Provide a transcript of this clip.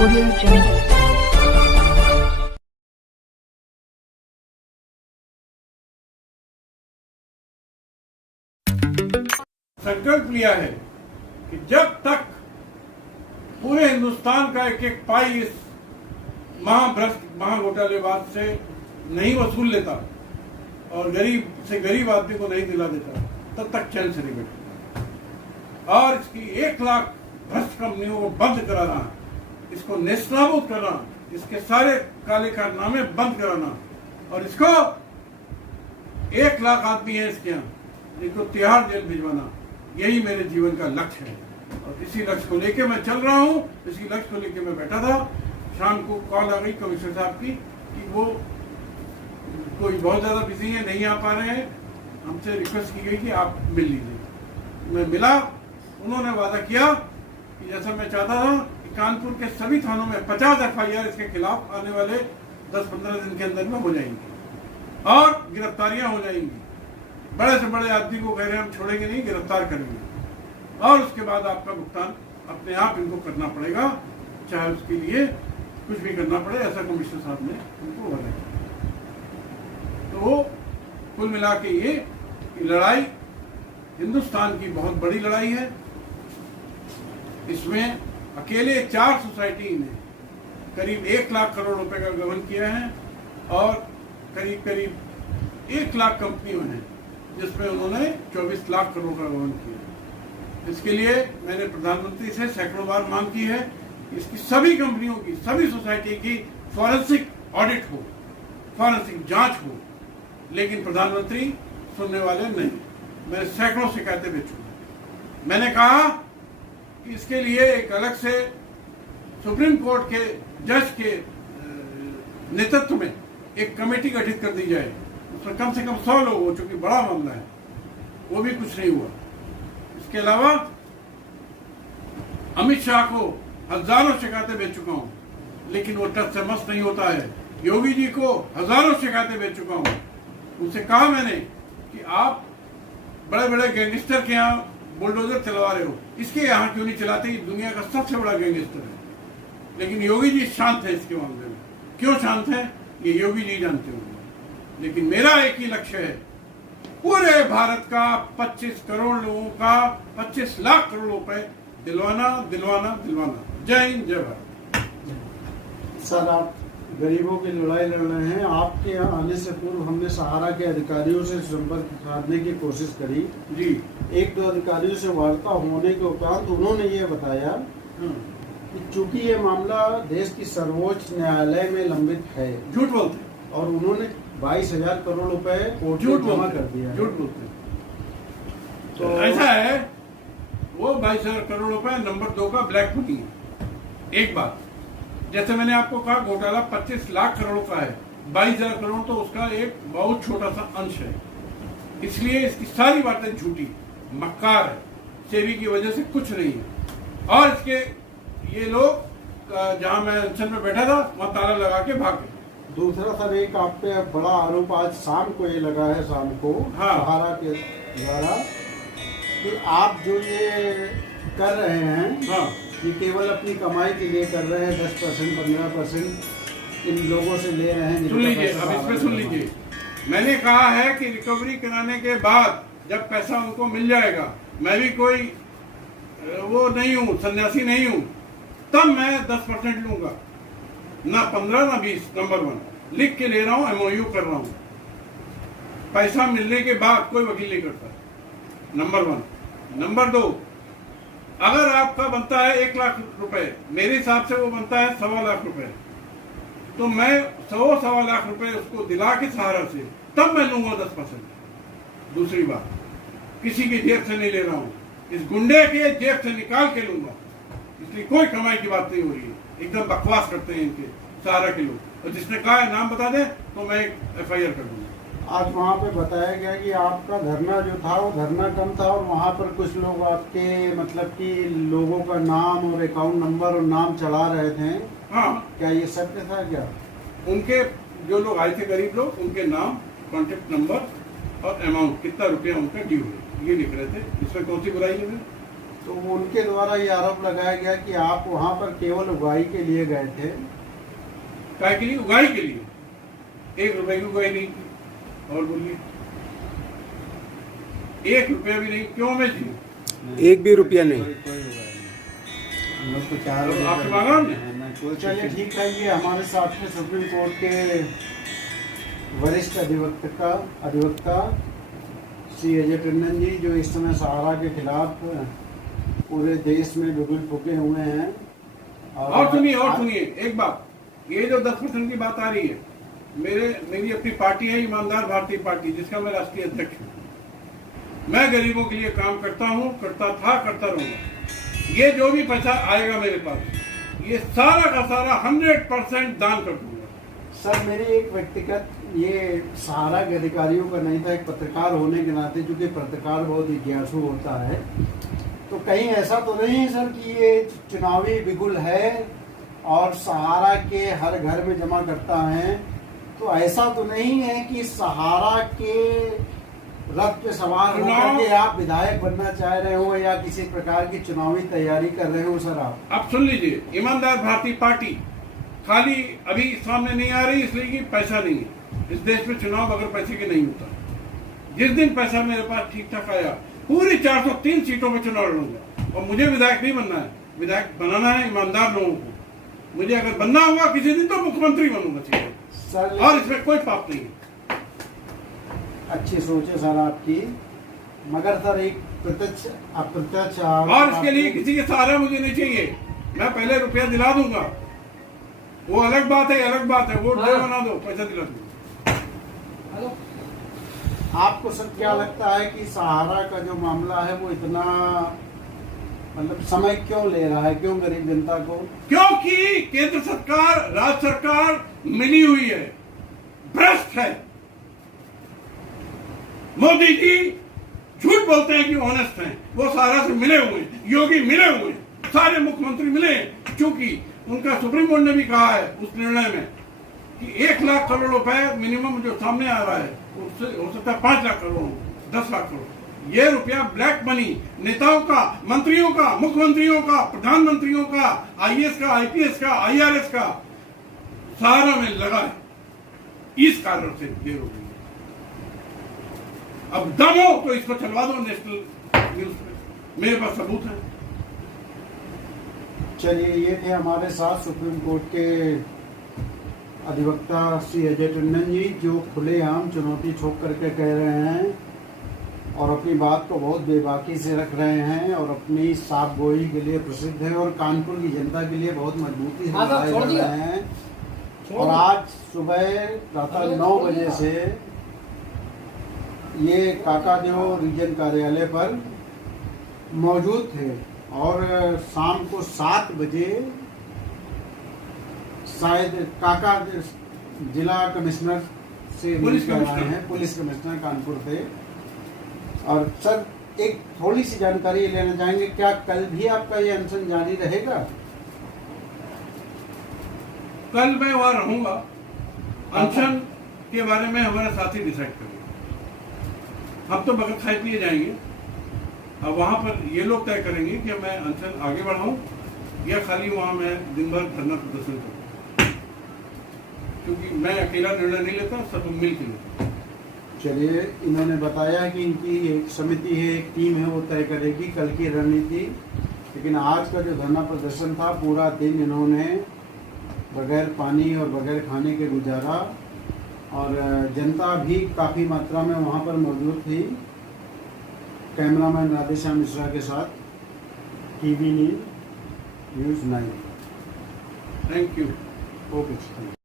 Audio Jungle. संकल्प लिया है कि जब तक पूरे हिंदुस्तान का एक एक पाई इस महाभ्रष्ट महाघोटालेबाज से नहीं वसूल लेता और गरीब से गरीब आदमी को नहीं दिला देता, तब तक चैन से नहीं बैठेगा। और इसकी 1 लाख भ्रष्ट कंपनियों को बंद कराना, इसको नेस्तनाबूद करना, इसके सारे काले कारनामे बंद कराना और इसको 1 लाख आदमी है इसके यहाँ, इनको तिहाड़ जेल भिजवाना, यही मेरे जीवन का लक्ष्य है। और इसी लक्ष्य को लेके मैं चल रहा हूँ। इसी लक्ष्य को लेके मैं बैठा था। शाम को कॉल आ गई कमिश्नर साहब की कि वो कोई बहुत ज्यादा बिजी है, नहीं आ पा रहे हैं। हमसे रिक्वेस्ट की गई कि आप मिल लीजिए। मैं मिला। उन्होंने वादा किया कि जैसा मैं चाहता था कि कानपुर के सभी थानों में 50 FIR इसके खिलाफ आने वाले 10-15 दिन के अंदर में हो जाएंगी और गिरफ्तारियां हो जाएंगी। बड़े से बड़े आदमी को कह रहे हैं हम छोड़ेंगे नहीं, गिरफ्तार करेंगे और उसके बाद आपका भुगतान अपने आप इनको करना पड़ेगा, चाहे उसके लिए कुछ भी करना पड़े, ऐसा कमिश्नर साहब ने उनको वादा किया। तो कुल मिला के ये लड़ाई हिंदुस्तान की बहुत बड़ी लड़ाई है। इसमें अकेले 4 सोसाइटी ने करीब 1 लाख करोड़ रुपए का गबन किया है और करीब करीब 1 लाख कंपनियों हैं जिसमें उन्होंने 24 लाख करोड़ का गबन किया। इसके लिए मैंने प्रधानमंत्री से सैकड़ों बार मांग की है, इसकी सभी कंपनियों की, सभी सोसाइटी की फॉरेंसिक ऑडिट हो, फॉरेंसिक जांच हो, लेकिन प्रधानमंत्री सुनने वाले नहीं। मैंने सैकड़ों शिकायतें भेज चुका। मैंने कहा कि इसके लिए एक अलग से सुप्रीम कोर्ट के जज के नेतृत्व में एक कमेटी गठित कर दी जाए, उसमें कम से कम 100 लोग हो, चूंकि बड़ा मामला है। वो भी कुछ नहीं हुआ। इसके अलावा अमित शाह को हजारों शिकायतें भेज चुका हूं, लेकिन वो टच से मस नहीं होता है। योगी जी को हजारों शिकायतें भेज चुका हूं। उनसे कहा मैंने कि आप बड़े बड़े गैंगस्टर के यहाँ बुलडोजर चलवा रहे हो, इसके यहाँ क्यों नहीं चलाते? दुनिया का सबसे बड़ा गैंगस्टर है। लेकिन योगी जी शांत है इसके मामले में। क्यों शांत है ये योगी जी जानते होंगे। लेकिन मेरा एक ही लक्ष्य है, पूरे भारत का 25 करोड़ लोगों का 25 लाख करोड़ रुपए दिलवाना दिलवाना दिलवाना। जय हिंद, जय भारत। सर, आप गरीबों की लड़ाई लड़ रहे हैं। आपके यहाँ आने से पूर्व हमने सहारा के अधिकारियों से संपर्क साधने की कोशिश करी जी। 1-2 अधिकारियों से वार्ता होने के उपरांत उन्होंने ये बताया कि चूंकि ये मामला देश की सर्वोच्च न्यायालय में लंबित है। झूठ बोलते और उन्होंने 22,000 करोड़ रुपए कोर्ट में जमा कर दिया। झूठ बोलते तो ऐसा है, वो 22,000 करोड़ रुपए नंबर 2 का ब्लैक मनी है। एक बात, जैसे मैंने आपको कहा घोटाला 25 लाख करोड़ का है, 22,000 करोड़ तो उसका एक बहुत छोटा सा अंश है। इसलिए इसकी सारी बातें झूठी, मक्कार है, सेबी की वजह से कुछ नहीं है। और इसके ये लोग जहां मैं अनशन में बैठा था वहां ताला लगा के भाग गए। दूसरा सर, एक आप पे बड़ा आरोप आज शाम को ये लगा है, शाम को सहारा के द्वारा, कि आप जो ये कर रहे हैं ये केवल अपनी कमाई के लिए कर रहे हैं। 10% 15% इन लोगों से ले रहे हैं। सुन लीजिए, अब इसमें सुन लीजिए। मैंने कहा है कि रिकवरी कराने के बाद जब पैसा उनको मिल जाएगा, मैं भी कोई वो नहीं हूँ, सन्यासी नहीं हूँ, तब मैं 10% लूंगा, ना 15 ना 20। नंबर 1 लिख के ले रहा हूँ, MOU कर रहा हूँ। पैसा मिलने के बाद कोई वकील नहीं करता, नंबर 1। नंबर 2, अगर आपका बनता है 1 लाख रुपए, मेरे हिसाब से वो बनता है 1.25 लाख रुपए, तो मैं 1.25 लाख रुपए उसको दिला के सहारा से तब मैं लूंगा 10%। दूसरी बात, किसी की जेब से नहीं ले रहा हूँ, इस गुंडे के जेब से निकाल के लूंगा। इसलिए कोई कमाई की बात नहीं हो रही है। एकदम बकवास करते हैं इनके सहारा के लोग। और जिसने कहा है नाम बता दे तो मैं FIR कर दूंगा। आज वहाँ पे बताया गया कि आपका धरना जो था वो धरना कम था और वहाँ पर कुछ लोग आपके मतलब कि लोगों का नाम और अकाउंट नंबर और नाम चढ़ा रहे थे। हाँ, क्या ये सत्य था क्या? उनके जो लोग आए थे गरीब लोग, उनके नाम, कॉन्टेक्ट नंबर और अमाउंट, कितना रुपया उनका ड्यू है, ये लिख रहे थे। इसमें कौन सी बुराई है? तो उनके द्वारा ये आरोप लगाया गया कि आप वहाँ पर केवल उगाही के लिए गए थे। काय के लिए? उगाही के लिए। 1 रुपए की उगाही नहीं की। और बोलिए, 1 रुपया भी नहीं। क्यों में जी? 1 भी रुपया नहीं। आपसे मांगा हमने? चलिए ठीक है। ये हमारे साथ में सुप्रीम कोर्ट के वरिष्ठ अधिवक्ता श्री अजय टंडन जी, जो इस समय सहारा के खिलाफ पूरे देश में बिगुल फूके हुए हैं। और सुनिए एक बात, ये जो 10% की बात आ रही है, मेरी अपनी पार्टी है ईमानदार भारतीय पार्टी, जिसका मैं राष्ट्रीय अध्यक्ष हूँ। मैं गरीबों के लिए काम करता हूँ, करता था, करता रहूंगा। ये जो भी पैसा आएगा मेरे पास, ये सारा का सारा 100% दान कर दूंगा। सर, मेरी एक व्यक्तिगत, ये सहारा के अधिकारियों का नहीं था, एक पत्रकार होने के नाते, क्योंकि पत्रकार बहुत जिज्ञासु होता है, तो कहीं ऐसा तो नहीं है सर कि ये चुनावी बिगुल है और सहारा के हर घर में जमा करता है? तो ऐसा तो नहीं है कि सहारा के रथ पे सवार होकर के आप विधायक बनना चाह रहे हो या किसी प्रकार की चुनावी तैयारी कर रहे हो सर आप? अब सुन लीजिए, ईमानदार भारतीय पार्टी खाली अभी सामने नहीं आ रही इसलिए कि पैसा नहीं है। इस देश में चुनाव बगैर पैसे के नहीं होता। जिस दिन पैसा मेरे पास ठीक ठाक आया, पूरी 403 सीटों में चुनाव लड़ूंगा। और मुझे विधायक नहीं बनना है, विधायक बनाना है ईमानदार लोगों को। मुझे अगर बनना होगा किसी दिन तो मुख्यमंत्री बनूंगा सर, और इसमें कोई पाप नहीं है। अच्छी सोच है सर आपकी, मगर सर एक प्रत्यक्ष अप्रत्यक्ष, और इसके लिए किसी के सहारा मुझे नहीं चाहिए। मैं पहले रुपया दिला दूंगा, वो अलग बात है, वोट बना दो, पैसा दिला दूंगा। आपको सर क्या लगता है कि सहारा का जो मामला है वो इतना मतलब समय क्यों ले रहा है, क्यों गरीब जनता को? क्योंकि केंद्र सरकार, राज्य सरकार मिली हुई है, भ्रष्ट है। मोदी जी झूठ बोलते हैं कि ऑनेस्ट हैं, वो सहारा से मिले हुए हैं, योगी मिले हुए हैं, सारे मुख्यमंत्री मिले हैं। क्योंकि उनका सुप्रीम कोर्ट ने भी कहा है उस निर्णय में कि 1 लाख करोड़ रुपए मिनिमम जो सामने आ रहा है, उससे हो सकता है 5 लाख करोड़, 10 लाख करोड़। ये रुपया ब्लैक मनी नेताओं का, मंत्रियों का, मुख्यमंत्रियों का, प्रधानमंत्रियों का, IAS का, IPS का, IRS का सहारा में लगा है। इस कारण से देर हो गई। अब दम हो तो इसको चलवा दो नेशनल न्यूज पे, मेरे पास सबूत है। चलिए, ये थे हमारे साथ सुप्रीम कोर्ट के अधिवक्ता श्री अजय टंडन जी, जो खुलेआम चुनौती ठोक करके कह रहे हैं और अपनी बात को बहुत बेबाकी से रख रहे हैं और अपनी साफ गोई के लिए प्रसिद्ध है और कानपुर की जनता के लिए बहुत मजबूती से लड़ाई लड़ रहे हैं। और आज सुबह प्रातः 9 बजे से ये काकादेव रीजन कार्यालय पर मौजूद थे और शाम को 7 बजे शायद काका जिला कमिश्नर से पुलिस कमिश्नर कानपुर थे। और सर, एक थोड़ी सी जानकारी लेना चाहेंगे, क्या कल भी आपका ये अनशन जारी रहेगा? कल मैं वहां रहूंगा। अनशन के बारे में हमारे साथी डिसाइड करेंगे। हम तो बगैर खाए पिए जाएंगे। अब वहां पर ये लोग तय करेंगे कि मैं अनशन आगे बढ़ाऊं या खाली वहां मैं दिन भर धरना प्रदर्शन करूं, क्योंकि मैं अकेला निर्णय नहीं लेता, सब मिल के लेता। चलिए, इन्होंने बताया कि इनकी एक समिति है, एक टीम है, वो तय करेगी कल की रणनीति। लेकिन आज का जो धरना प्रदर्शन था, पूरा दिन इन्होंने बगैर पानी और बगैर खाने के गुजारा और जनता भी काफ़ी मात्रा में वहाँ पर मौजूद थी। कैमरामैन राधेश्याम मिश्रा के साथ, TV news 9। Thank you. Okay.